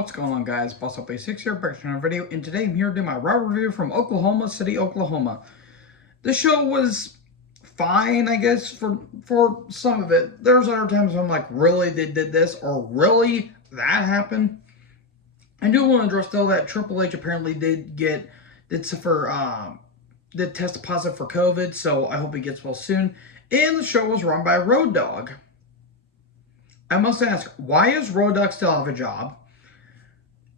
What's going on, guys? Boss Up A6 here, back to another video, and today I'm here to do my Raw review from Oklahoma City, Oklahoma. The show was fine, I guess, for some of it. There's other times I'm like, really, they did this, or really, that happened? I do want to address, though, that Triple H apparently did test positive for COVID, so I hope he gets well soon. And the show was run by Road Dogg. I must ask, why does Road Dogg still have a job?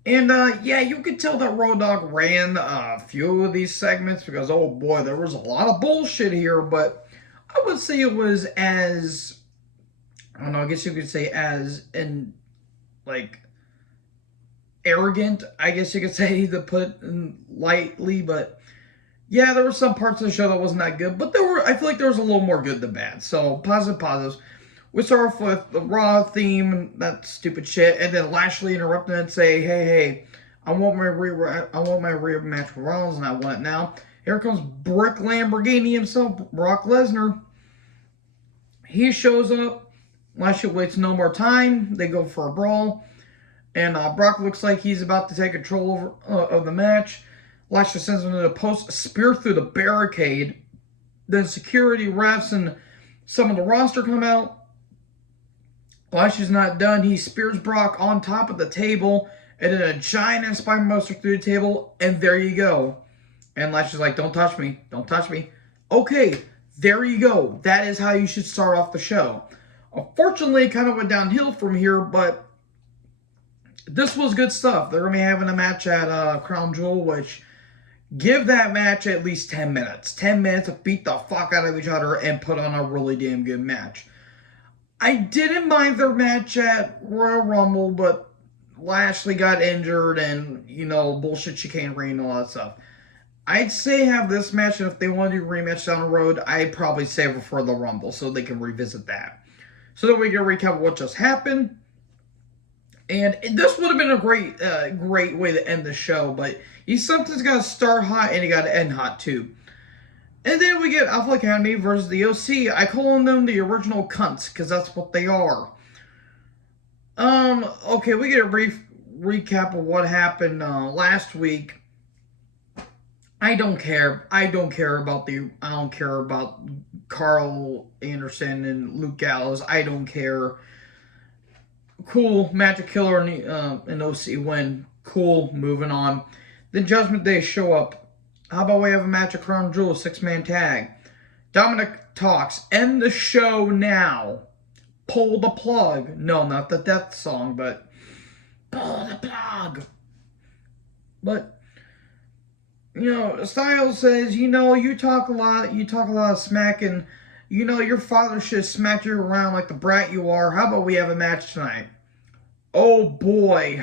And, yeah, you could tell that Road Dogg ran a few of these segments because, oh boy, there was a lot of bullshit here, but I would say it was as, I don't know, I guess you could say arrogant, I guess you could say, to put lightly, but yeah, there were some parts of the show that wasn't that good, but I feel like there was a little more good than bad, so positives. We start off with the Raw theme, that stupid shit, and then Lashley interrupting and say, hey, I want my rematch with Rollins, and I want it now. Here comes Brick Lamborghini himself, Brock Lesnar. He shows up. Lashley waits no more time. They go for a brawl, and Brock looks like he's about to take control of the match. Lashley sends him to the post, a spear through the barricade. Then security, refs, and some of the roster come out. Lashley's not done. He spears Brock on top of the table, and then a giant spine buster through the table, and there you go. And Lashley's like, don't touch me. Don't touch me. Okay, there you go. That is how you should start off the show. Unfortunately, it kind of went downhill from here, but this was good stuff. They're going to be having a match at Crown Jewel, which give that match at least 10 minutes. 10 minutes to beat the fuck out of each other and put on a really damn good match. I didn't mind their match at Royal Rumble, but Lashley got injured and, bullshit chicanery and all that stuff. I'd say have this match, and if they want to do a rematch down the road, I'd probably save it for the Rumble so they can revisit that. So then we can recap what just happened. And this would have been a great way to end the show, but you sometimes got to start hot and you got to end hot too. And then we get Alpha Academy versus the OC. I call them the original cunts, because that's what they are. Okay, we get a brief recap of what happened last week. I don't care. I don't care about Carl Anderson and Luke Gallows. I don't care. Cool, Magic Killer and OC win. Cool, moving on. Then Judgment Day show up. How about we have a match at Crown Jewel, 6-man tag? Dominic talks. End the show now. Pull the plug. No, not the death song, but pull the plug. But, Styles says, you talk a lot of smack, and, your father should have smacked you around like the brat you are. How about we have a match tonight? Oh, boy.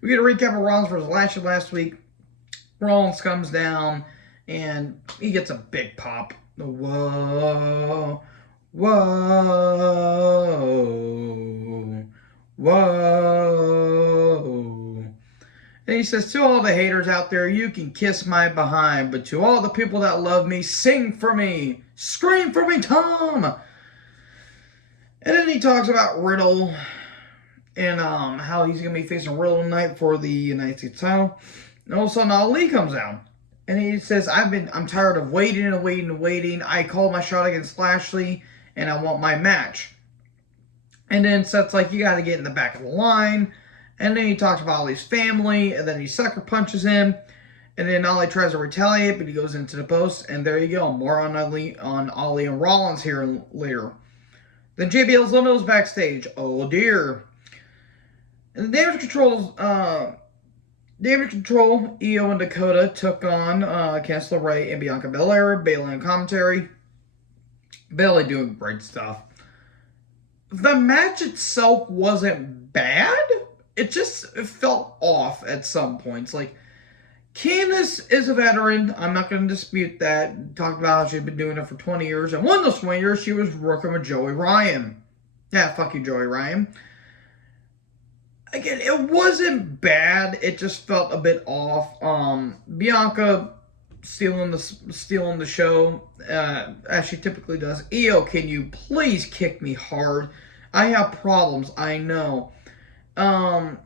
We get a recap of Rollins versus Lashley last week. Rollins comes down, and he gets a big pop. Whoa. Whoa. Whoa. And he says, to all the haters out there, you can kiss my behind, but to all the people that love me, sing for me. Scream for me, Tom. And then he talks about Riddle and how he's going to be facing Riddle tonight for the United States title. And all of a sudden, Ali comes out. And he says, I'm tired of waiting and waiting and waiting. I called my shot against Lashley, and I want my match. And then Seth's like, you got to get in the back of the line. And then he talks about Ali's family, and then he sucker punches him. And then Ali tries to retaliate, but he goes into the post. And there you go. More on Ali and Rollins here later. Then JBL's Limo's backstage. Oh, dear. And the Damage Control, Io and Dakota took on Candice LeRae and Bianca Belair. Bayley in commentary. Bayley doing great stuff. The match itself wasn't bad. It felt off at some points. Like, Candice is a veteran. I'm not going to dispute that. Talked about how she'd been doing it for 20 years. And one of those 20 years, she was working with Joey Ryan. Yeah, fuck you, Joey Ryan. Again, it wasn't bad. It just felt a bit off. Bianca stealing the show, as she typically does. Io, can you please kick me hard? I have problems, I know. Um,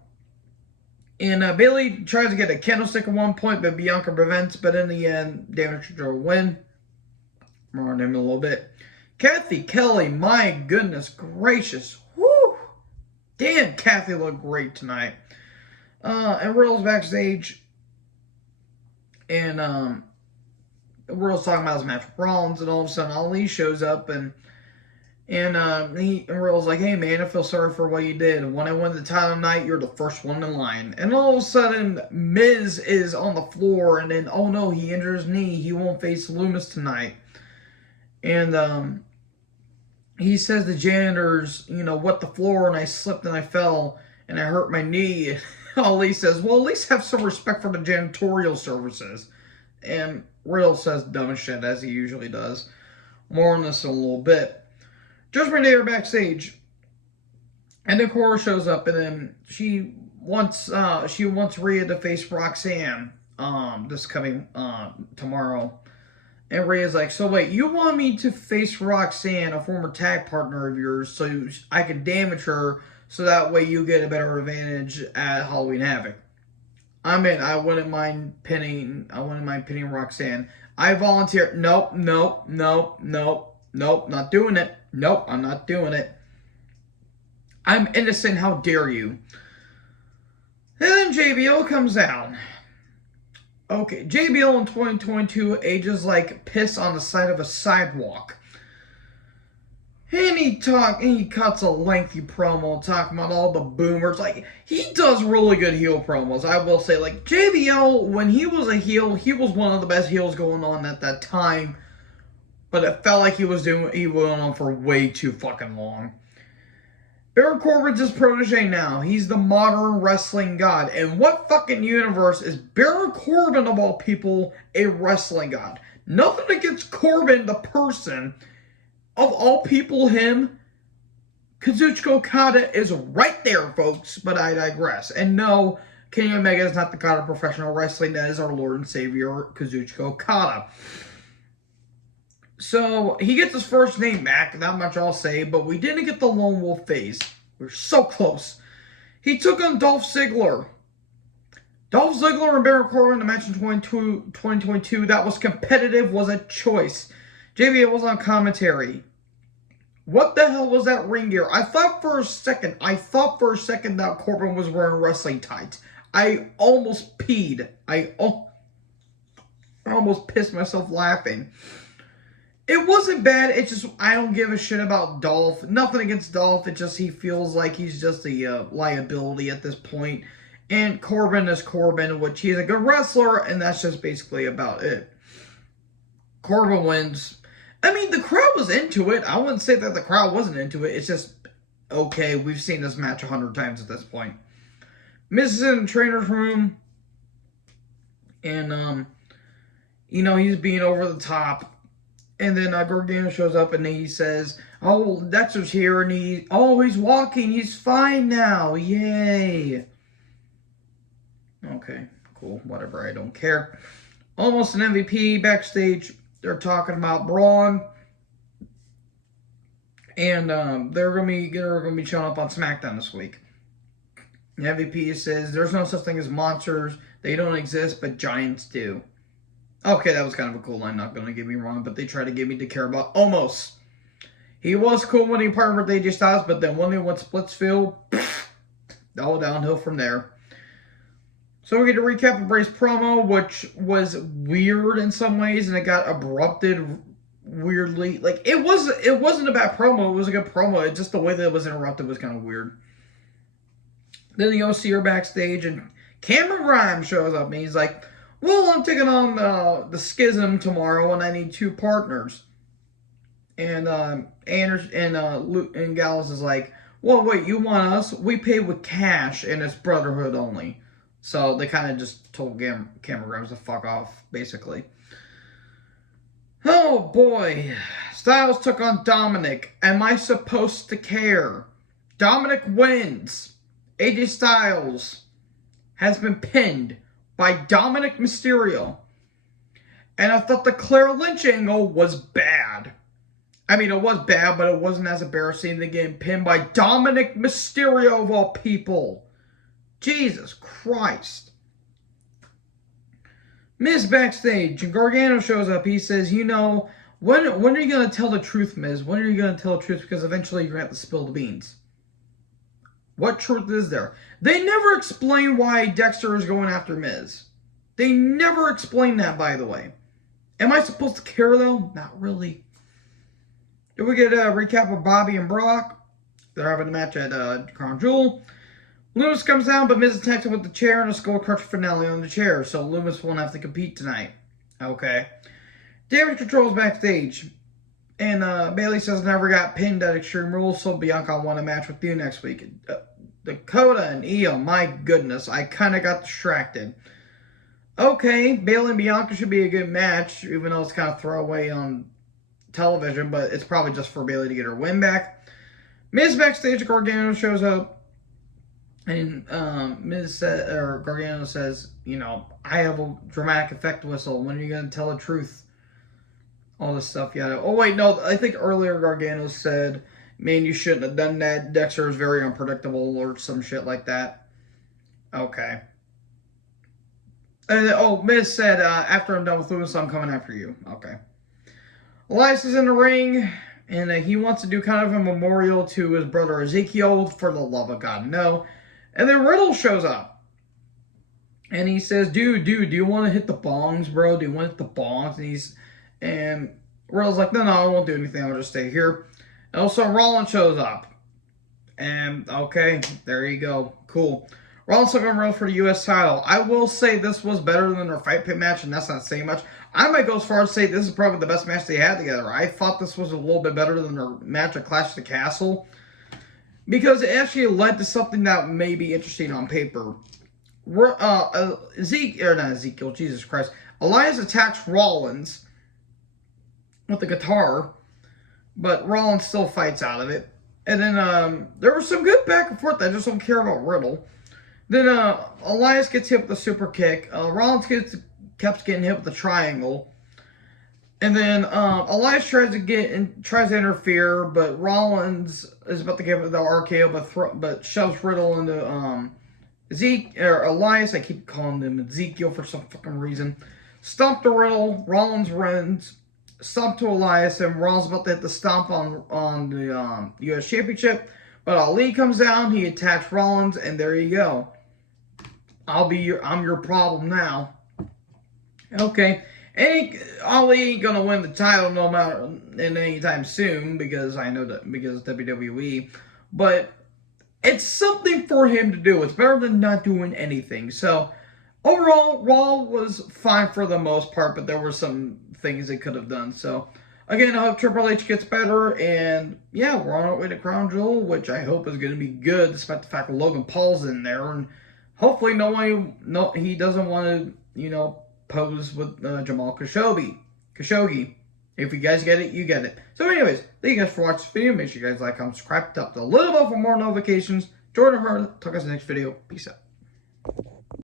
and Bailey tries to get a candlestick at one point, but Bianca prevents. But in the end, Damage Control win. More on him in a little bit. Kathy Kelly, my goodness gracious. Whoo! Damn, Kathy looked great tonight. And Riddle's backstage. And Riddle's talking about his match with Rollins. And all of a sudden, Ali shows up. And Riddle's like, hey man, I feel sorry for what you did. When I win the title tonight, you're the first one in line. And all of a sudden, Miz is on the floor. And then, oh no, he injured his knee. He won't face Loomis tonight. And he says the janitors, wet the floor, and I slipped and I fell and I hurt my knee. Ali says, well, at least have some respect for the janitorial services. And Riddle says dumb shit, as he usually does. More on this in a little bit. Judgment Day are backstage. And then Cora shows up, and then she wants Rhea to face Roxanne this coming tomorrow. And Rhea's like, so wait, you want me to face Roxanne, a former tag partner of yours, so I can damage her, so that way you get a better advantage at Halloween Havoc? I'm in. I wouldn't mind pinning Roxanne. I volunteer. Nope, not doing it. Nope, I'm not doing it. I'm innocent, how dare you? And then JBL comes out. Okay, JBL in 2022 ages like piss on the side of a sidewalk. And he cuts a lengthy promo talking about all the boomers. Like, he does really good heel promos, I will say. Like, JBL, when he was a heel, he was one of the best heels going on at that time. But it felt like he went on for way too fucking long. Baron Corbin's his protege now. He's the modern wrestling god. And what fucking universe is Baron Corbin, of all people, a wrestling god? Nothing against Corbin, the person. Of all people, him. Kazuchika Okada is right there, folks. But I digress. And no, Kenny Omega is not the god of professional wrestling. That is our Lord and Savior, Kazuchika Okada. So, he gets his first name back, not much I'll say, but we didn't get the Lone Wolf phase. We were so close. He took on Dolph Ziggler. Dolph Ziggler and Baron Corbin in the match in 2022, that was competitive, was a choice. JBL was on commentary. What the hell was that ring gear? I thought for a second that Corbin was wearing wrestling tights. I almost peed. I almost pissed myself laughing. It wasn't bad. It's just, I don't give a shit about Dolph. Nothing against Dolph. It's just he feels like he's just a liability at this point. And Corbin is Corbin, which he's a good wrestler, and that's just basically about it. Corbin wins. I mean, the crowd was into it. I wouldn't say that the crowd wasn't into it. It's just, okay, we've seen this match 100 times at this point. Miz is in the trainer's room. And, he's being over the top. And then Gargano shows up and he says, oh, Dexter's here and he's walking. He's fine now. Yay. Okay, cool. Whatever. I don't care. Almost an MVP backstage. They're talking about Braun. And they're gonna be showing up on SmackDown this week. The MVP says there's no such thing as monsters. They don't exist, but giants do. Okay, that was kind of a cool line, not going to get me wrong, but they try to get me to care about Omos. He was cool when he partnered with AJ Styles, but then when they went Splitsville, all downhill from there. So we get to recap of Bray's promo, which was weird in some ways, and it got abrupted weirdly. Like, it wasn't a bad promo, it was a good promo, it's just the way that it was interrupted was kind of weird. Then the OC are backstage, and Cameron Grimes shows up, and he's like, well, I'm taking on the Schism tomorrow, and I need 2 partners. And Gallows is like, well, wait, you want us? We pay with cash, and it's brotherhood only. So they kind of just told Cameron Grimes to fuck off, basically. Oh, boy. Styles took on Dominic. Am I supposed to care? Dominic wins. AJ Styles has been pinned by Dominic Mysterio. And I thought the Claire Lynch angle was bad. I mean, it was bad, but it wasn't as embarrassing than getting pinned by Dominic Mysterio of all people. Jesus Christ. Miz backstage, and Gargano shows up. He says, you know, when are you going to tell the truth, Miz? When are you going to tell the truth? Because eventually you're going to have to spill the beans. What truth is there? They never explain why Dexter is going after Miz. They never explain that, by the way. Am I supposed to care, though? Not really. Did we get a recap of Bobby and Brock? They're having a match at Crown Jewel. Loomis comes down, but Miz attacks him with the chair and a skull crusher finale on the chair, so Loomis won't have to compete tonight. Okay. Damage Control's backstage. And Bayley says, never got pinned at Extreme Rules, so Bianca won a match with you next week. Dakota and Io, my goodness, I kind of got distracted. Okay, Bayley and Bianca should be a good match, even though it's kind of throwaway on television, but it's probably just for Bayley to get her win back. Miz backstage, Gargano shows up, and Gargano says, you know, I have a dramatic effect whistle. When are you going to tell the truth? All this stuff, yeah. Oh, wait, no, I think earlier Gargano said, man, you shouldn't have done that. Dexter is very unpredictable or some shit like that. Okay. And, Miz said, after I'm done with Lewis, I'm coming after you. Okay. Elias is in the ring, and he wants to do kind of a memorial to his brother Ezekiel, for the love of God, no. And then Riddle shows up. And he says, dude, do you want to hit the bongs, bro? Do you want to hit the bongs? And Riddle's like, no, I won't do anything. I'll just stay here. And also, Rollins shows up. And, okay, there you go. Cool. Rollins looking around for the U.S. title. I will say this was better than their Fight Pit match, and that's not saying much. I might go as far as to say this is probably the best match they had together. I thought this was a little bit better than their match at Clash of the Castle, because it actually led to something that may be interesting on paper. Ezekiel, Jesus Christ. Elias attacks Rollins with the guitar, but Rollins still fights out of it. And then there was some good back and forth. I just don't care about Riddle. Then Elias gets hit with a super kick. Rollins kept getting hit with the triangle. And then Elias tries to interfere, but Rollins is about to give it the RKO, but shoves Riddle into Elias. I keep calling him Ezekiel for some fucking reason. Stomp to Riddle. Rollins runs. Stomp to Elias, and Rollins about to hit the stomp on the U.S. Championship. But Ali comes down. He attacks Rollins, and there you go. I'm your problem now. Okay. Ali ain't gonna win the title no matter in anytime soon, because I know that because WWE, but it's something for him to do. It's better than not doing anything. So overall, Raw was fine for the most part, but there were some things they could have done. So again, I hope Triple H gets better, and yeah, we're on our way to Crown Jewel, which I hope is going to be good, despite the fact that Logan Paul's in there, and hopefully he doesn't want to, pose with Jamal Khashoggi. If you guys get it, you get it. So anyways, thank you guys for watching this video. Make sure you guys like, comment, subscribe, tap the little bell for more notifications. Jordan Hart, talk to us in the next video. Peace out.